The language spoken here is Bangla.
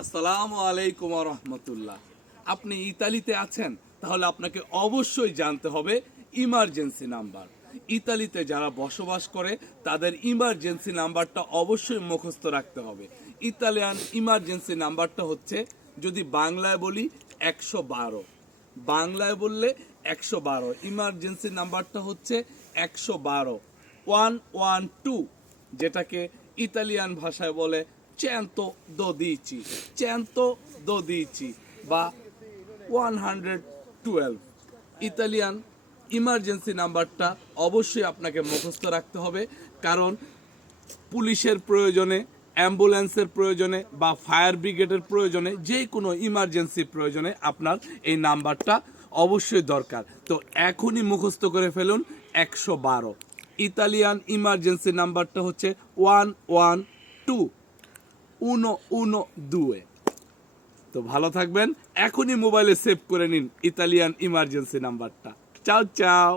আসসালামু আলাইকুম রহমতুল্লাহ। আপনি ইতালিতে আছেন, তাহলে আপনাকে অবশ্যই জানতে হবে ইমার্জেন্সি নাম্বার। ইতালিতে যারা বসবাস করে, তাদের ইমার্জেন্সি নাম্বারটা অবশ্যই মুখস্থ রাখতে হবে। ইতালিয়ান ইমার্জেন্সি নাম্বারটা হচ্ছে, যদি বাংলায় বলি, একশো বারো। বাংলায় বললে একশো বারো। ইমার্জেন্সি নাম্বারটা হচ্ছে একশো বারো। ওয়ান ওয়ান টু, যেটাকে ইতালিয়ান ভাষায় বলে চেন্তো দো দিচি চেন্তো দো দিচি বা one hundred twelve Italian emergency নাম্বারটা অবশ্যই আপনাকে মুখস্থ রাখতে হবে, কারণ পুলিশের প্রয়োজনে, অ্যাম্বুলেন্সের প্রয়োজনে বা ফায়ার ব্রিগেডের প্রয়োজনে যে কোনো ইমার্জেন্সি প্রয়োজনে আপনার এই নাম্বারটা অবশ্যই দরকার। তো এখনই মুখস্থ করে ফেলুন একশো বারো। ইতালিয়ান ইমার্জেন্সি নাম্বারটা হচ্ছে ওয়ান ওয়ান টু উনো উনো দুয়ে তো ভালো থাকবেন এখনই মোবাইলে সেভ করে নিন ইতালিয়ান ইমার্জেন্সি নাম্বারটা চাও চাও